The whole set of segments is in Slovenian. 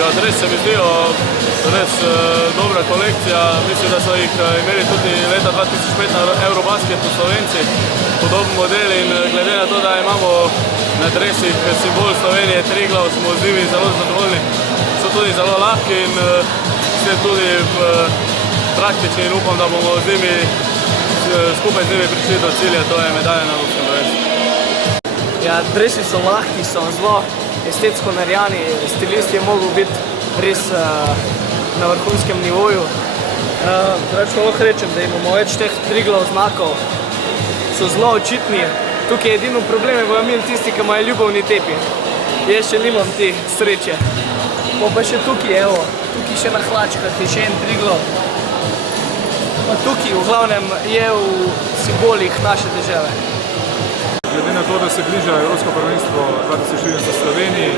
Ja, res se mi zdijo res dobra kolekcija. Mislim, da so jih imeli tudi leta 2005 na Eurobasketu Slovenci, podoben model in glede na to, da imamo na dresih simbol Slovenije Triglav, smo z njimi zelo zadovoljni. So tudi zelo lahki in ste tudi praktični in upam, da bomo z njimi, skupaj z njimi prišli do cilja, to je medalja na evropskem prvenstvu. Ja, dresi so lahki, so zelo estetsko narejeni, stilist je mogel biti res na vrhunskem nivoju. Lahko rečem, da imamo več teh Triglav znakov, so zelo očitni. Tukaj edino problem je bojo imeli tisti, ki imajo ljubovni tepi. Jaz še nimam te sreče. Pa še tukaj, evo, tukaj še na hlačkah je še en Triglav. Pa tukaj v glavnem je v simbolih naše države. Glede na to, da se bliža Evropsko prvenstvo 2014 v Sloveniji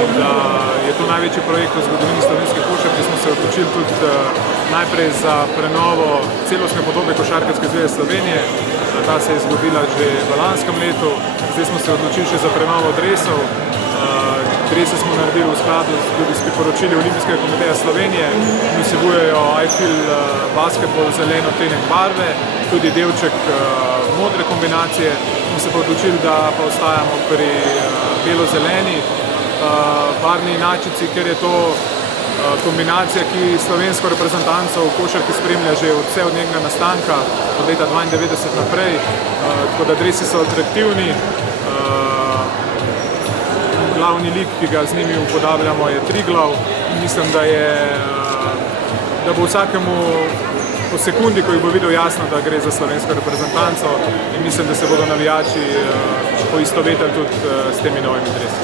in da je to največji projekt v zgodovini slovenske košarke, smo se odločili tudi najprej za prenovo celostne podobe Košarkarske zveze Slovenije. Ta se je zgodila že v lanskem letu, zdaj smo se odločili še za prenovo dresov. Drese smo naredili v skladu tudi s priporočili Olimpijskega komiteja Slovenije, ki vsebujejo I Feel Basketball zeleno tenek barve, tudi delček modre kombinacije. Smo se pa odločili, da pa ostajamo pri belo-zeleni barvni inačici, ker je to kombinacija, ki slovensko reprezentanco v košarki spremlja že vse od njenega nastanka, od leta 1992 naprej, tako da dresi so atraktivni. Glavni lik, ki ga z njimi upodabljamo, je Triglav. Mislim, da bo vsakemu po sekundi, ko jih bo videl, jasno, da gre za slovensko reprezentanco in mislim, da se bodo navijači poistovetili tudi s temi novimi dresi.